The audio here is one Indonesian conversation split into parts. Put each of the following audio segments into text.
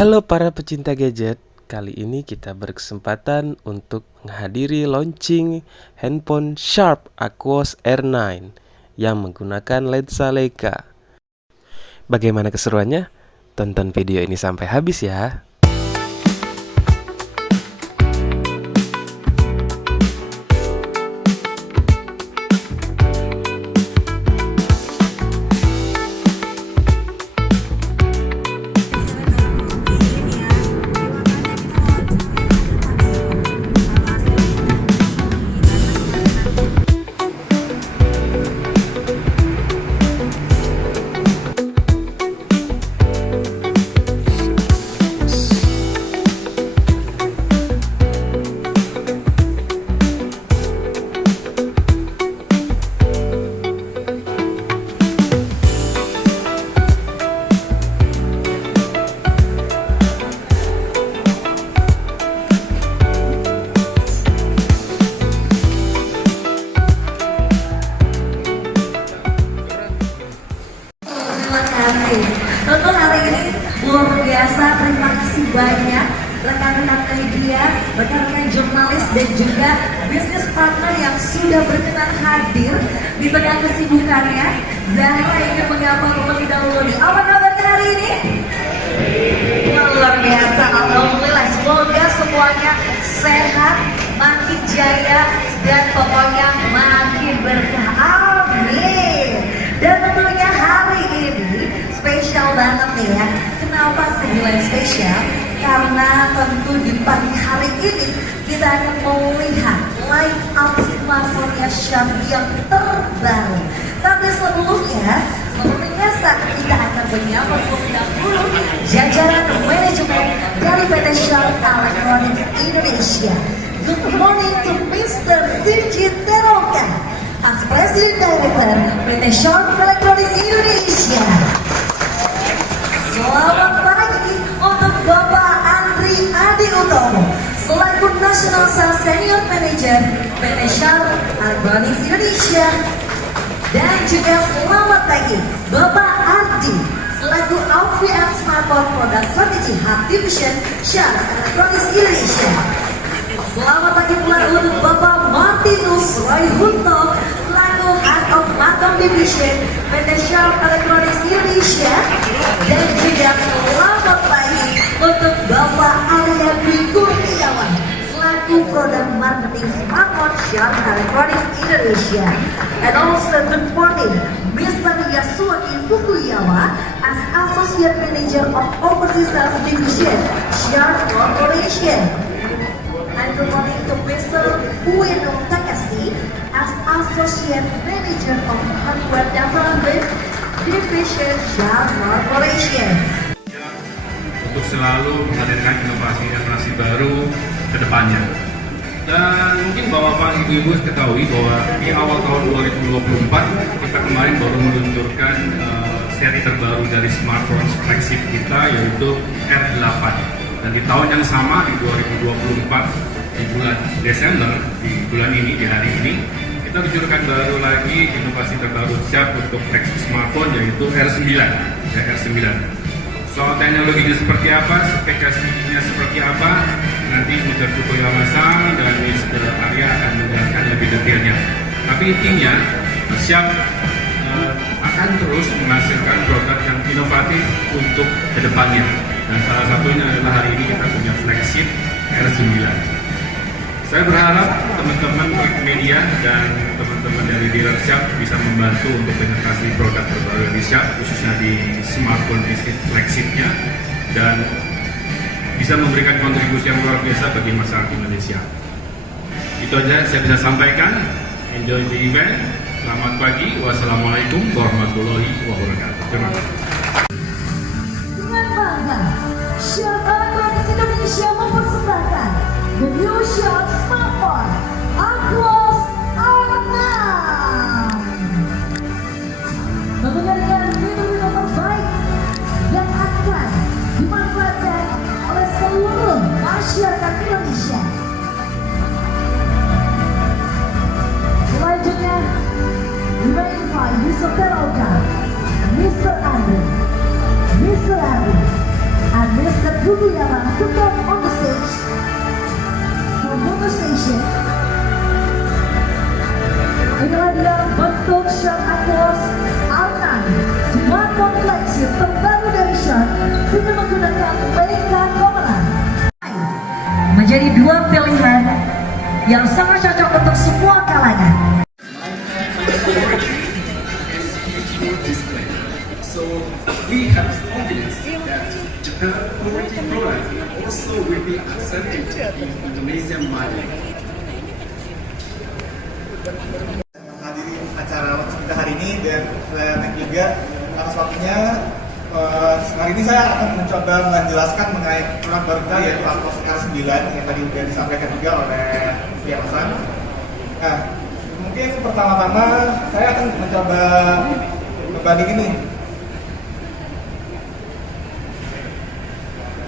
Halo para pecinta gadget, kali ini kita berkesempatan untuk menghadiri launching handphone Sharp Aquos R9 yang menggunakan lensa Leica. Bagaimana keseruannya? Tonton video ini sampai habis ya. Untuk hari ini luar biasa, terima kasih banyak rekan-rekan media, rekan-rekan jurnalis dan juga bisnis partner yang sudah berkenan hadir di tengah kesibukannya. Zahra ingin menyapa terlebih dahulu nih. Apa kabarnya hari ini? Luar biasa, alhamdulillah. Semoga semuanya sehat, makin jaya dan pokoknya makin berkah. Amin. Dan tentunya hari ini spesial banget nih ya. Kenapa dibilang spesial? Karena tentu di pagi hari ini kita akan melihat line up smartphone Sharp yang terbaru. Tapi sebelumnya, seperti biasa kita akan menyapa terlebih dahulu jajaran manajemen dari PT Sharp Electronics Indonesia. Good morning to Mr. Sirjit Teroka as President Director PT Sharp Electronics Indonesia. Selamat pagi untuk Bapak Andri Adi Utomo selaku National Sales Senior Manager PT Sharp Electronics Indonesia. Dan juga selamat pagi Bapak Ardi selaku OVM Smartphone Product Strategy Hub Division Sharp Electronics Indonesia. Selamat pagi pula untuk Bapak Martinus Royhunto selaku Head of Marketing Division PT Sharp Electronics Indonesia. Dan juga selamat pagi untuk Bapak Arya Dwi Kurniawan selaku Product Marketing Smartphone Sharp Electronics Indonesia. And also good morning Mr. Yasuaki Fukuyawa as Associate Manager of Overseas Sales Division Sharp Corporation. And good morning to Mr. Ueno Takashi as Associate Manager of Hardware Development Division Sharp Corporation. Untuk selalu menghadirkan inovasi-inovasi baru ke depannya. Dan mungkin Bapak Ibu-Ibu ketahui bahwa di awal tahun 2024 kita kemarin baru meluncurkan seri terbaru dari smartphone flagship kita yaitu R8. Dan di tahun yang sama di 2024 di bulan Desember di bulan ini di hari ini kita luncurkan baru lagi inovasi terbaru Sharp untuk flagship smartphone yaitu R9 ya, R9. Soal teknologinya seperti apa, spesifikasinya seperti apa, nanti Mr. Fukuyawa-san dan Mr. Arya akan menjelaskan lebih detailnya. Tapi intinya Sharp akan terus menghasilkan produk yang inovatif untuk kedepannya. Dan salah satunya adalah hari ini kita punya flagship R9. Saya berharap teman-teman media dan teman-teman dari dealer Sharp bisa membantu untuk penetrasi produk terbaru di Sharp, khususnya di smartphone bisnis flagshipnya, dan bisa memberikan kontribusi yang luar biasa bagi masyarakat Indonesia. Itu aja saya bisa sampaikan. Enjoy the event. Selamat pagi. Wassalamualaikum warahmatullahi wabarakatuh. Terima kasih. Dengan bangga, Sharp Electronics Indonesia mempersembahkan The New Sharp Smartphone Aquos R9. Mendengarkan video-video terbaik yang akan dimanfaatkan oleh seluruh masyarakat Indonesia. Selanjutnya, Rainfly Mr. Teroka, Mr. Andri, Mr. Ari, and Mr. untuk Sharp Aquos R9 smartphone flagship terbaru dari Sharp dengan menggunakan Leica Camera. Menjadi dua pilihan yang sangat cocok untuk semua kalangan. So we have confidence that Japan quality product also will be accepted in Indonesian market. Menghadiri acara kita hari ini dan saya juga atas waktunya. Hari ini saya akan mencoba menjelaskan mengenai produk baru kita yaitu Aquos R9 yang tadi sudah disampaikan juga oleh Pak Hasan. Nah, mungkin pertama-tama saya akan mencoba berbanding ini.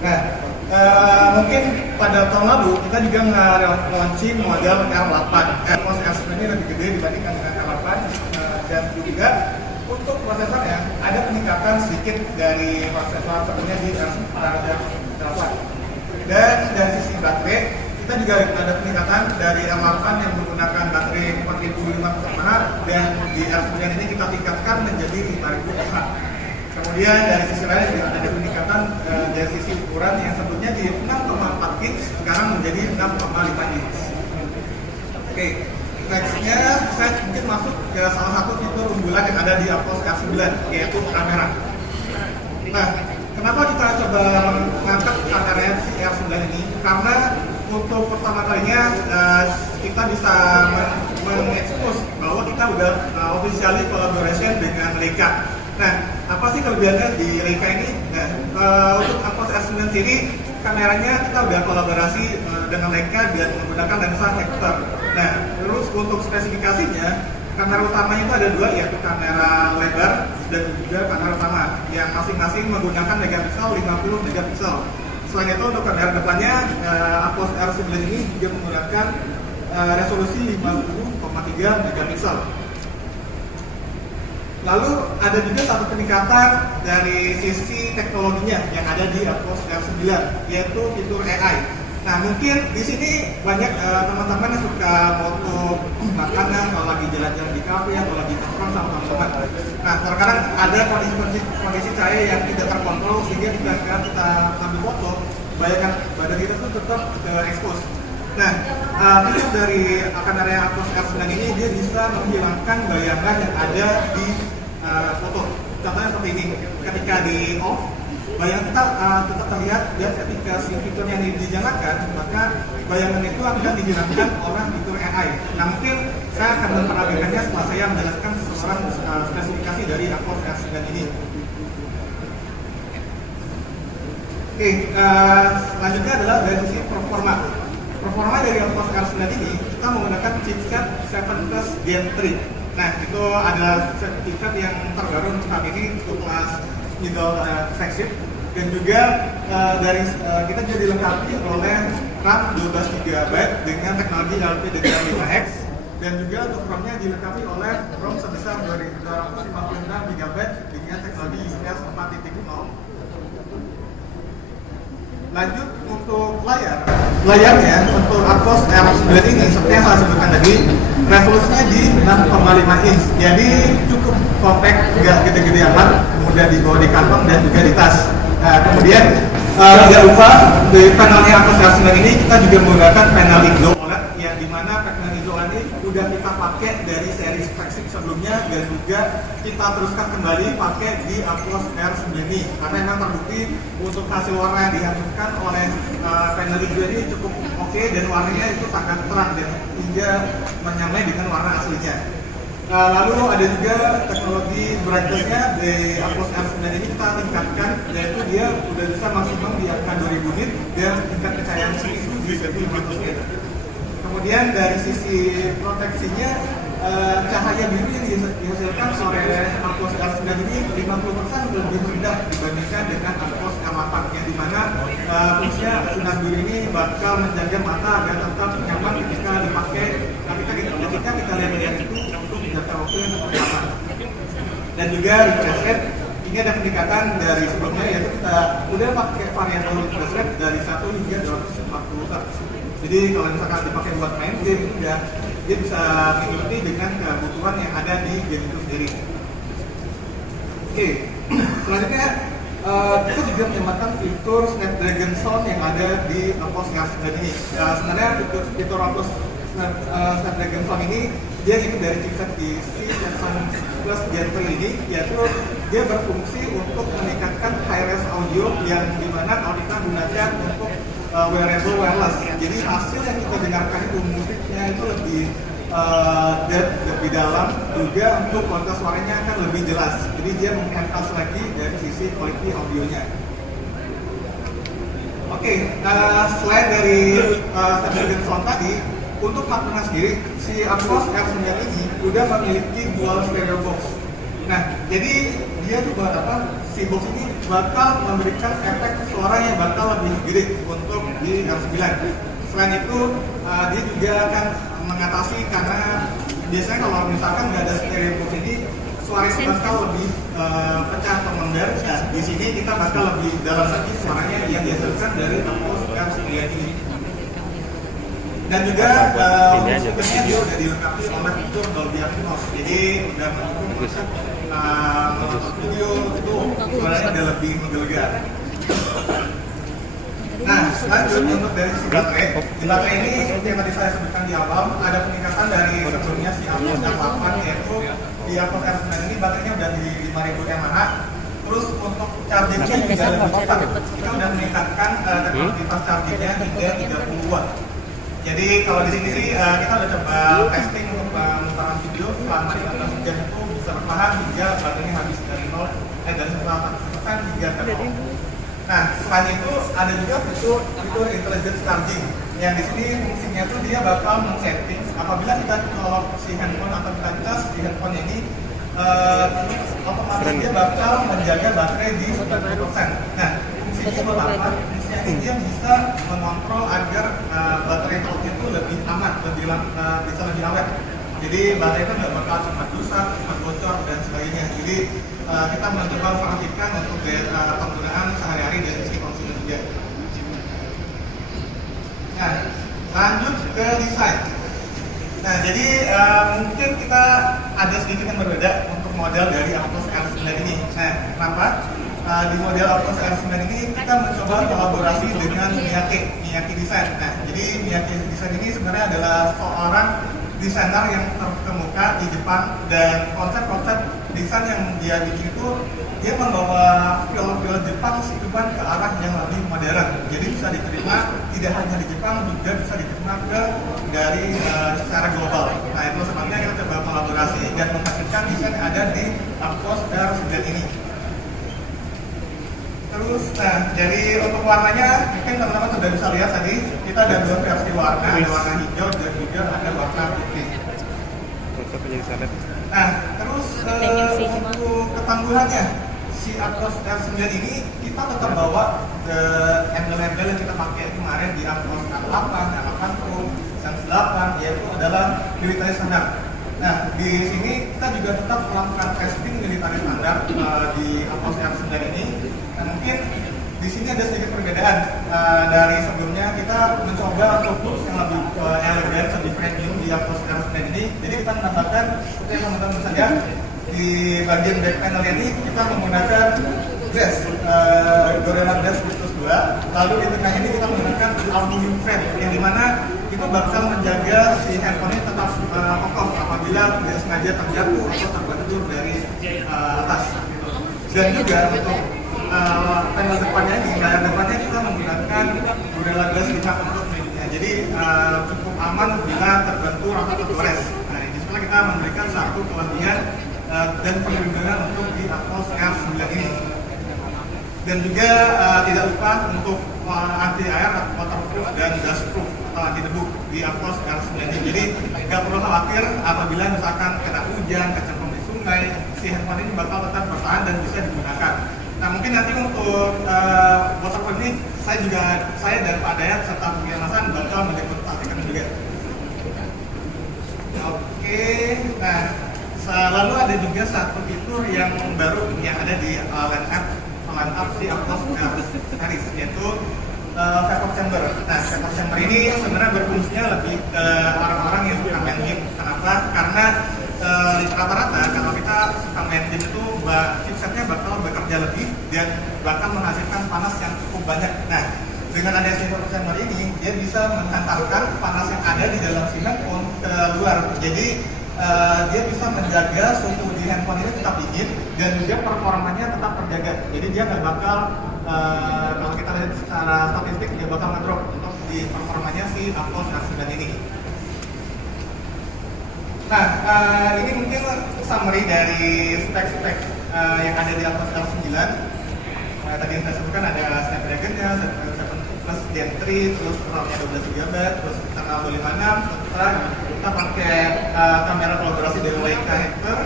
Nah, mungkin pada tahun lalu kita juga nge-launching model R8. Aquos R9 ini lebih gede dibandingkan dengan R8 dan juga untuk prosesornya ada peningkatan sedikit dari prosesor sebelumnya di R8. Dan dari sisi baterai kita juga ada peningkatan dari R8 yang menggunakan baterai 4500 mAh dan di R9 ini kita tingkatkan menjadi 5000 mAh. Kemudian dari sisi lain juga ada peningkatan dari sisi ukuran yang sebelumnya di 6,4 inch sekarang menjadi 6,5 inch. Oke, nextnya saya mungkin masuk ke salah satu fitur unggulan yang ada di Aquos R9 yaitu kamera. Nah, kenapa kita coba mengangkat kamera R9 ini? Karena untuk pertama kalinya kita bisa mengekspos bahwa kita udah officially collaboration dengan Leica. Nah, apa sih kelebihannya di Leica ini? Nah, untuk Aquos R9 sendiri kameranya kita udah kolaborasi dengan Leica dan menggunakan lensa Hector. Nah, terus untuk spesifikasinya kamera utamanya itu ada dua, yaitu kamera lebar dan juga kamera utama yang masing-masing menggunakan megapiksel 50 megapiksel. Selain itu untuk kamera depannya Aquos R9 ini juga menggunakan resolusi 50,3 megapiksel. Lalu ada juga satu peningkatan dari sisi teknologinya yang ada di Aquos R9 yaitu fitur AI. Nah, mungkin di sini banyak teman-teman yang suka foto makanan kalau lagi jalan-jalan di kafe atau lagi nongkrong sama teman-teman. Nah, terkadang ada kondisi cahaya yang tidak terkontrol sehingga ketika kita ambil foto, badan kita tuh tetap expose. Nah, fitur dari kamera Aquos R9 ini dia bisa menghilangkan bayangan yang ada di foto. Contohnya seperti ini, ketika di off, bayangan kita tetap terlihat dan ketika si fiturnya ini dinyalakan, maka bayangan itu akan dihilangkan oleh fitur AI. Nah, mungkin saya akan memperagakannya setelah saya menjelaskan seseorang spesifikasi dari Aquos R9 ini. Oke, selanjutnya adalah dari sisi performa. Performa dari Aquos R9 ini kita menggunakan chipset 7 Plus Gen 3. Nah, itu adalah chipset yang terbaru untuk saat ini untuk kelas middle flagship dan juga kita juga dilengkapi oleh RAM 12 GB dengan teknologi LPDDR5X dan juga untuk ROM-nya dilengkapi oleh ROM sebesar 256 GB dengan teknologi UFS 4.0. Lanjut untuk layarnya untuk Aquos R9 ini seperti yang saya sebutkan tadi, resolusinya di 6,5 inch, jadi cukup compact, nggak gede-gede amat, mudah dibawa di kantong dan juga di tas. Nah, kemudian tidak lupa di panelnya Aquos R9 ini kita juga menggunakan panel IGZO OLED yang dimana panel IGZO ini udah kita pakai dari seri flagship sebelumnya dan juga kita teruskan kembali pakai di Aquos R9 ini karena memang terbukti untuk hasil warna yang dihasilkan oleh panel IGZO ini cukup oke dan warnanya itu sangat terang dan hingga menyamai dengan warna aslinya. Lalu ada juga teknologi brightness-nya di Aquos R9 ini kita tingkatkan, yaitu dia udah bisa maksimum di angka 2000 nit dan tingkat kecahayaan sini itu bisa 500 nit. Kemudian dari sisi proteksinya, cahaya biru yang dihasilkan oleh Aquos R9 ini 50% lebih rendah dibandingkan dengan Aquos R8 yang dimana fungsinya sinar biru ini bakal menjaga mata agar tetap nyaman ketika dipakai ketika kita lihat itu untuk menjaga waktu yang tetap aman. Dan juga refresh rate ini ada peningkatan dari sebelumnya, yaitu kita udah pakai variabel refresh rate dari 1 hingga 240 Hz. Jadi kalau misalkan dipakai buat main game itu udah dia bisa mengikuti dengan kebutuhan yang ada di game itu sendiri. Oke, selanjutnya kita juga menambahkan fitur Snapdragon Sound yang ada di Oppo R9 ini. Sebenarnya fitur Oppo Snapdragon Sound ini dia ikut dari chipset di C7 Plus Gen 3 ini, yaitu dia berfungsi untuk meningkatkan high-res audio yang dimana kalau kita gunakan untuk wearable wireless. Jadi hasil yang kita dengarkan itu musiknya itu lebih lebih dalam, juga untuk kualitas suaranya akan lebih jelas. Jadi dia mengenhance lagi dari sisi quality audionya. Oke, selain dari Snapdragon Sound tadi, untuk hardware sendiri, si Aquos R9 ini udah memiliki dual stereo box. Nah, jadi dia tuh buat apa? Si box ini bakal memberikan efek suara yang bakal lebih gede untuk di R9. Selain itu, dia juga akan mengatasi karena biasanya kalau misalkan nggak ada stereo box ini, suara itu bakal lebih pecah atau member. Nah, di sini kita bakal lebih dalam lagi suaranya yang dihasilkan dari Aquos R9 ini. Dan juga speakernya dia udah dilengkapi oleh fitur Dolby Atmos, jadi udah mendukung menonton video itu suaranya udah lebih menggelegar. Nah, lanjut untuk dari sisi baterai. Di baterai ini seperti yang tadi saya sebutkan di awal, ada peningkatan dari sebelumnya si Aquos R8, yaitu di Aquos R9 ini baterainya udah di 5000 mAh. Terus untuk chargingnya juga lebih cepat. Kita udah meningkatkan kapasitas chargingnya hingga 30 watt. Jadi kalau di sini sih kita udah coba testing untuk pemutaran video selama 15 jam itu bisa bertahan hingga baterainya habis dari 100% hingga ke 0. Nah, selain itu ada juga fitur intelligent charging yang di sini fungsinya tuh dia bakal men-setting apabila kita kalau si handphone atau kita cas di handphone ini otomatis dia bakal menjaga baterai di 90%. Nah, fungsinya buat apa? Fungsinya dia bisa mengontrol agar baterai cloudnya itu lebih aman, bisa lebih awet. Jadi baterai itu nggak bakal cepat rusak, cepat bocor dan sebagainya. Jadi kita mencoba perhatikan untuk penggunaan sehari-hari dari sisi konsumen juga. Nah, lanjut ke desain. Nah, jadi mungkin kita ada sedikit yang berbeda untuk model dari Aquos R9 ini. Nah, kenapa? Di model Aquos R9 ini kita mencoba kolaborasi dengan Miyake Design. Nah, jadi Miyake Design ini sebenarnya adalah seorang desainer yang terkemuka di Jepang, dan konsep-konsep desain yang dia bikin itu dia membawa feel Jepang cuman ke arah yang lebih modern. Jadi bisa diterima tidak hanya di Jepang, juga bisa diterima dari secara global. Nah, itu sebabnya kita coba kolaborasi dan menghasilkan desain yang ada di Aquos R9 ini. Terus, nah, jadi untuk warnanya mungkin teman-teman sudah bisa lihat tadi kita ada dua versi warna, ada warna hijau dan juga ada warna putih. Nah, terus untuk ketangguhannya si Aquos R9 ini kita tetap bawa embel-embel yang kita pakai kemarin di Aquos R8, R8 Pro, Sense 8, yaitu adalah military standar. Nah, di sini kita juga tetap melakukan testing military standar di Aquos R9 ini. Nah, mungkin di sini ada sedikit perbedaan dari sebelumnya. Kita mencoba untuk looks yang lebih elegan, lebih premium di Aquos R9 ini. Jadi kita menambahkan seperti yang teman-teman bisa lihat di bagian back panel ini kita menggunakan glass Gorilla Glass Plus 2. Lalu di tengah ini kita menggunakan aluminium frame yang dimana itu bakal menjaga si handphone ini tetap kokoh apabila tidak sengaja terjatuh atau terbentur dari atas. Dan juga untuk panel depannya, di layar depannya kita menggunakan Gorilla Glass 5 untuk melindunginya. Jadi cukup aman bila terbentur atau tergores. Nah, di sana kita memberikan satu kelebihan dan perlindungan untuk di Aquos R9 ini. Dan juga tidak lupa untuk anti air, waterproof dan dustproof atau anti debu di Aquos R9 ini. Jadi nggak perlu khawatir apabila misalkan kena hujan, kecemplung di sungai, si handphone ini bakal tetap bertahan dan bisa digunakan. Nah, mungkin nanti untuk waterproof ini saya dan Pak Dayat serta Bu Yamasan bakal mendemonstrasikan juga. Oke, nah lalu ada juga satu fitur yang baru yang ada di line up si Aquos R series, yaitu vapor chamber. Nah, vapor chamber ini sebenarnya berfungsinya lebih ke orang-orang yang suka main game Kenapa? Karena rata-rata kalau kita suka main game itu chipsetnya bakal bekerja lebih dan bakal menghasilkan panas yang cukup banyak. Nah, dengan adanya sensor chamber ini, dia bisa menghantarkan panas yang ada di dalam si handphone ke luar. Jadi dia bisa menjaga suhu di handphone ini tetap dingin dan juga performanya tetap terjaga. Jadi dia nggak bakal kalau kita lihat secara statistik dia bakal ngedrop untuk di performanya si Aquos R9 ini. Nah, ini mungkin summary dari spek-spek yang ada di Aquos R9. Tadi yang saya sebutkan ada Snapdragon-nya, 7 Plus Gen 3, terus RAM-nya 12GB, terus internal 256, setelah kita pakai kamera kolaborasi dari Leica Hector,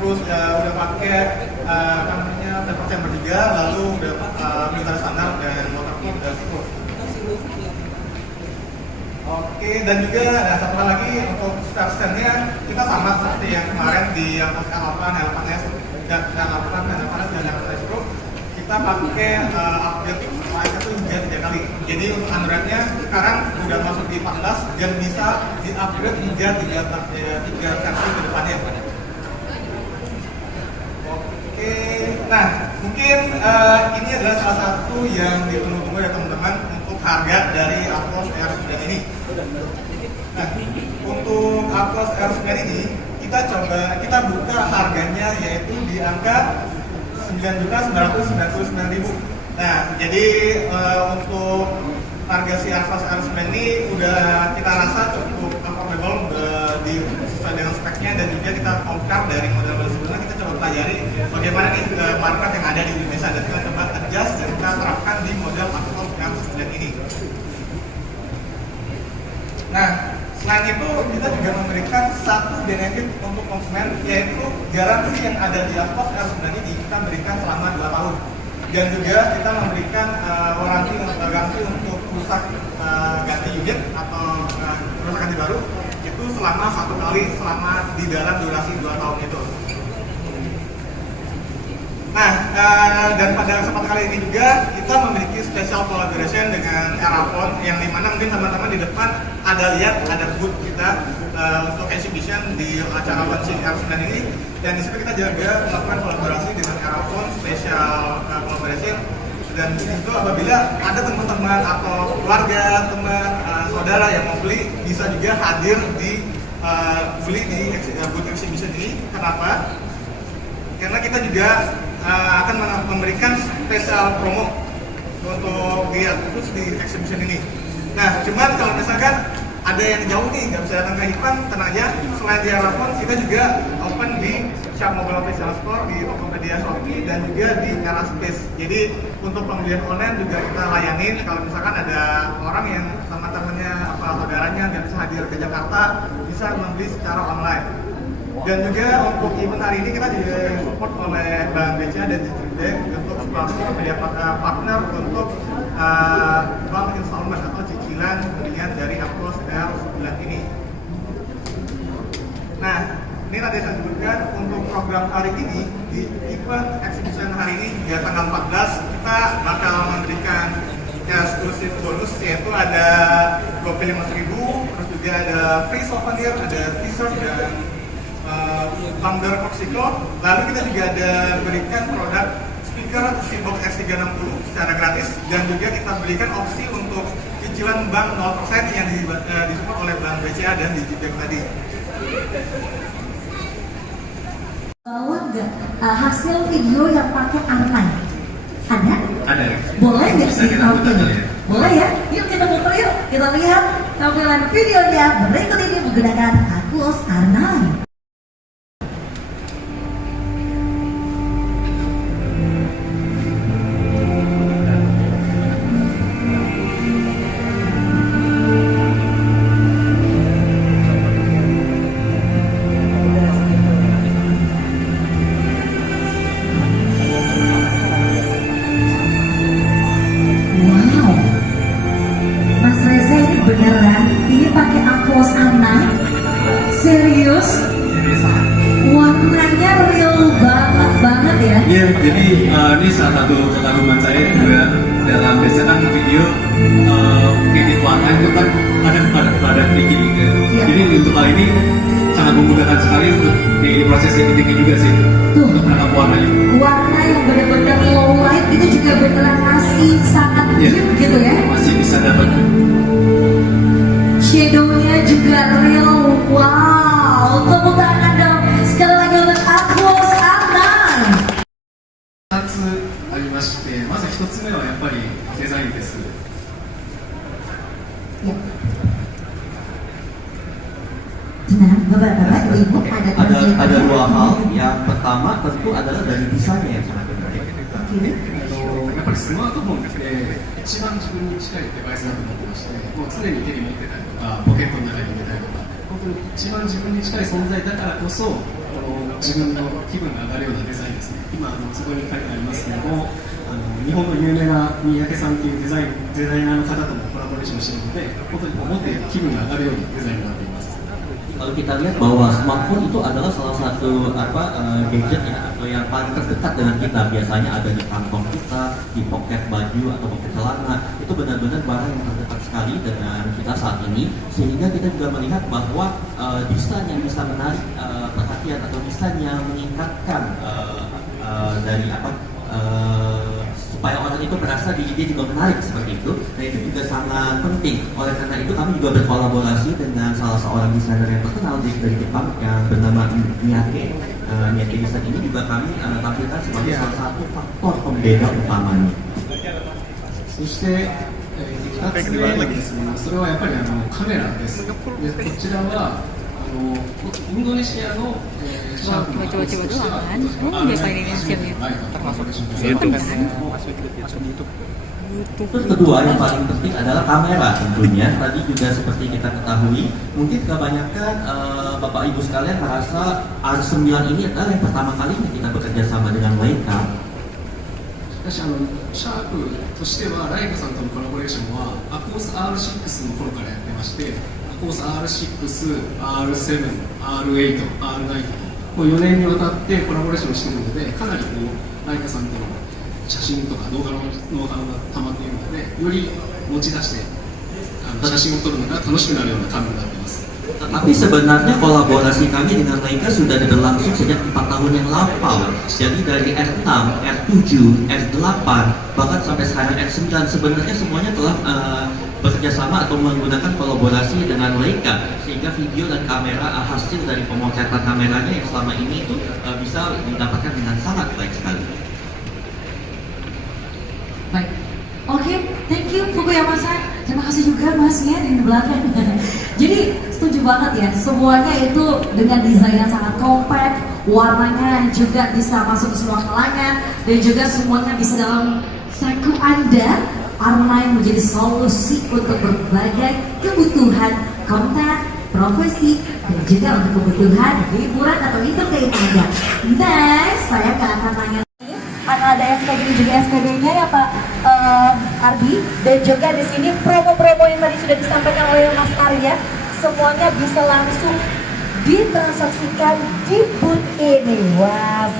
terus udah pakai kameranya vapor chamber juga, lalu udah military standar dan waterproof dan seaproof. Oke, dan juga satu hal lagi untuk stand-nya kita sama seperti yang kemarin di Aquos L8, L8S, dan L8, L8S dan L8S Pro. Kita pakai update OS itu hingga 3 kali. Jadi untuk Android-nya sekarang udah masuk di 14 dan bisa di-upgrade hingga 3 versi ke depannya. Oke, nah mungkin ini adalah salah satu yang ditunggu-tunggu ya teman-teman untuk harga dari Aquos R9 ini. Nah, untuk Aquos R9 ini kita buka harganya yaitu di angka 9.999.000. Nah, jadi untuk harga si Aquos R9 ini udah kita rasa cukup affordable sesuai dengan speknya dan juga kita compare dari model-model sebelumnya. Kita coba pelajari bagaimana nih market yang ada di Indonesia dan kita coba adjust dan kita terapkan di model Aquos R9 ini. Nah, selain itu kita juga memberikan satu benefit untuk konsumen yaitu garansi yang ada di Aquos R9 ini kita berikan selama 2 tahun dan juga kita memberikan garansi untuk rusak ganti unit atau rusak ganti baru itu selama 1 kali selama di dalam durasi 2 tahun itu. Nah, dan pada kesempatan kali ini juga kita memiliki special collaboration dengan Erafone yang dimana mungkin teman-teman di depan ada booth kita untuk exhibition di acara launching R9 ini, dan di situ kita juga melakukan kolaborasi dengan Erafone special collaboration. Dan di situ apabila ada teman-teman atau keluarga, teman, saudara yang mau beli bisa juga hadir di beli di booth exhibition ini. Kenapa? Karena kita juga akan memberikan spesial promo untuk dia khusus di exhibition ini. Nah, cuman kalau misalkan ada yang jauh nih nggak bisa datang ke Hipan, tenang aja. Selain di Erafone, kita juga open di Shop Mobile Official Store di Tokopedia Shopee dan juga di Eraspace. Jadi untuk pembelian online juga kita layanin. Kalau misalkan ada orang yang sama temennya saudaranya nggak bisa hadir ke Jakarta, bisa membeli secara online. Dan juga untuk event hari ini kita juga support oleh Bank BCA dan Digibank untuk sponsor media partner untuk bank installment atau cicilan pembelian dari Aquos R9 ini. Nah, ini tadi saya sebutkan untuk program hari ini di event exhibition hari ini hingga tanggal 14 kita bakal memberikan eksklusif bonus yaitu ada GoPay 5.000, terus juga ada free souvenir, ada t-shirt dan tumbler Oxyclo. Lalu kita juga ada berikan produk speaker Seabox X360 secara gratis dan juga kita berikan opsi untuk cicilan bank 0% yang disupport oleh Bank BCA dan Digibank tadi. Bawa nggak hasil video yang pakai R9? Ada? Ada. Boleh nggak Bisa kita sih? putar ya. Boleh ya? Yuk kita putar yuk. Kita lihat tampilan videonya berikut ini menggunakan Aquos R9. Beneran? Ini pakai Aquos R9? Serius? Warnanya real banget ya? Iya, jadi ini salah satu kekaguman saya juga dalam biasanya kan video edit warna itu kan kadang pada tricky gitu. Jadi untuk hal ini sangat memudahkan sekali untuk di proses editing juga sih. Tuh. Untuk menangkap warnanya. Warna yang benar-benar low light itu juga beneran masih sangat Iya. deep gitu ya. Masih bisa dapat. Shadownya juga real. Wow, tepuk tangan dong sekali lagi untuk Aquos Arnai. 2つありまして、まず1つ目はやっぱりデザインです。 Ya. Gimana, Bapak-bapak, Ibu ada ada dua hal. Yang pertama tentu adalah dari desainnya yang sangat menarik. やっぱりスマートフォンって一番自分に近いデバイスだと思ってまして、もう常に手に持ってたりとかポケットの中に入れたりとか、本当に一番自分に近い存在だからこそ自分の気分が上がるようなデザインですね。今そこに書いてありますけども、日本の有名な三宅さんというデザイナーの方ともコラボレーションしているので、本当に持っている気分が上がるようなデザインになっています。 Kalau kita lihat bahwa smartphone itu adalah salah satu gadget ya, atau yang paling terdekat dengan kita. Biasanya ada di kantong kita, di poket baju atau poket celana. Itu benar-benar barang yang terdekat sekali dengan kita saat ini. Sehingga kita juga melihat bahwa desain yang bisa menarik perhatian atau desain yang meningkatkan dari supaya orang itu merasa diri dia juga menarik seperti itu. Nah itu juga sangat penting. Oleh karena itu kami juga berkolaborasi dengan salah seorang desainer yang terkenal dari Jepang yang bernama Miyake. Miyake Design ini juga kami tampilkan sebagai salah satu faktor pembeda utamanya. そして2つ目はですね、それはやっぱりカメラです。でこちらはインドネシアのシャープのcoba-coba doang kan, dia paling hasilnya. Terus kedua yang paling penting adalah kamera tentunya. Tadi juga seperti kita ketahui, mungkin kebanyakan Bapak Ibu sekalian merasa R9 ini adalah yang pertama kalinya kita bekerja sama dengan Leica. しかしシャープとしてはライカさんとのコラボレーションはアコース R6 の頃からやってまして、アコース R6、R7、R8、R9 ともう4年にわたってコラボレーションしているので、かなりライカさんとの写真とか動画のノウハウが溜まっているので、より持ち出して写真を撮るのが楽しくなるようなカメラになっています。 Tapi sebenarnya kolaborasi kami dengan Leica sudah berlangsung sejak 4 tahun yang lampau. Jadi dari R6, R7, R8, bahkan sampai sekarang R9 sebenarnya semuanya telah bekerja sama atau menggunakan kolaborasi dengan Leica, sehingga video dan kamera hasil dari pemotretan kameranya yang selama ini itu bisa didapatkan dengan sangat baik sekali. Baik. Oke, thank you Fukuyama-san. Terima kasih juga Mas ya di belakang. Jadi setuju banget ya, semuanya itu dengan desain yang sangat compact, warnanya juga bisa masuk ke semua kalangan, dan juga semuanya bisa dalam saku Anda. R9 menjadi solusi untuk berbagai kebutuhan konten, profesi, dan juga untuk kebutuhan hiburan atau entertainment Anda. Next, saya akan nanya. Akan ada SPG dan juga SPB-nya ya Pak Ardi, dan juga di sini promo-promo yang tadi sudah disampaikan oleh Mas Arya semuanya bisa langsung ditransaksikan di booth ini. Wah.